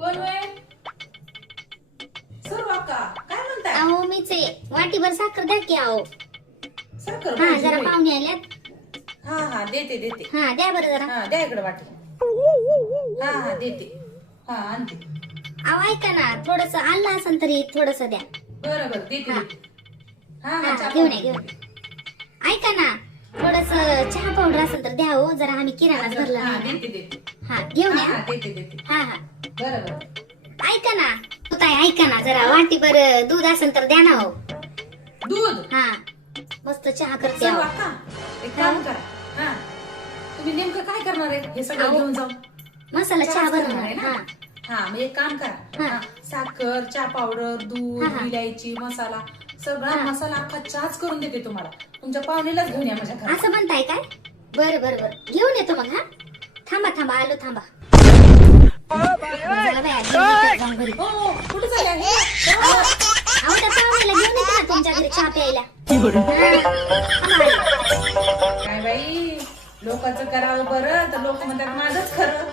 कोण होय? सर्व का काय म्हणताय? अहो मीच आहे. वाटीभर साखर द्या की अहो. साखर हा पाहिजे जरा होय. पाहुणे आल्यात. हा देते हा द्या बरं जरा. हा द्या इकडे वाटी. हा देते. हा आणते. अहो ऐका ना थोडस आणलं असेल तरी थोडस द्या. बरं देते हा. देते. हा हा, चहा घेऊन पाणी या, घेऊन ऐका ना थोडस चहा पावडर असेल तर द्या हो जरा आम्ही किराणा भरला हा नाही ना. देते. हा घेऊन हा या. देते. हा हा बरं ऐका ना ताई ऐका ना जरा वाटीभर दूध असेल तर द्या ना हो. दूध हा मस्त चहा करते सर्व अहो. का एक काम करा. हा तुम्ही नेमकं काय करणार आहे हे सगळं अहो, घेऊन जाऊन? मसाला चहा चहाच बनवणार करणार आहे आहे हा. ना? हा मग एक काम करा. हा. हा, साखर चहा पावडर दूध हा. इलायची मसाला सगळा हा. मसाला अख्खा चहाच करून देते तुम्हाला. तुमच्या पाहुणेलाच घेऊन या माझ्या घरात. असं म्हणताय काय? बरं घेऊन येतो मग हा. थांबा आलो थांबा. चला बाया, घेऊन येतो जाऊन घरी. हो कुठे चालले आहे? अहो त्या पाहुण्याला घेऊन येते ना तुमच्या घरी चहा प्यायला. हा. काय बाई लोकांचं करावं बरं तर लोक म्हणतात माझंच खरं.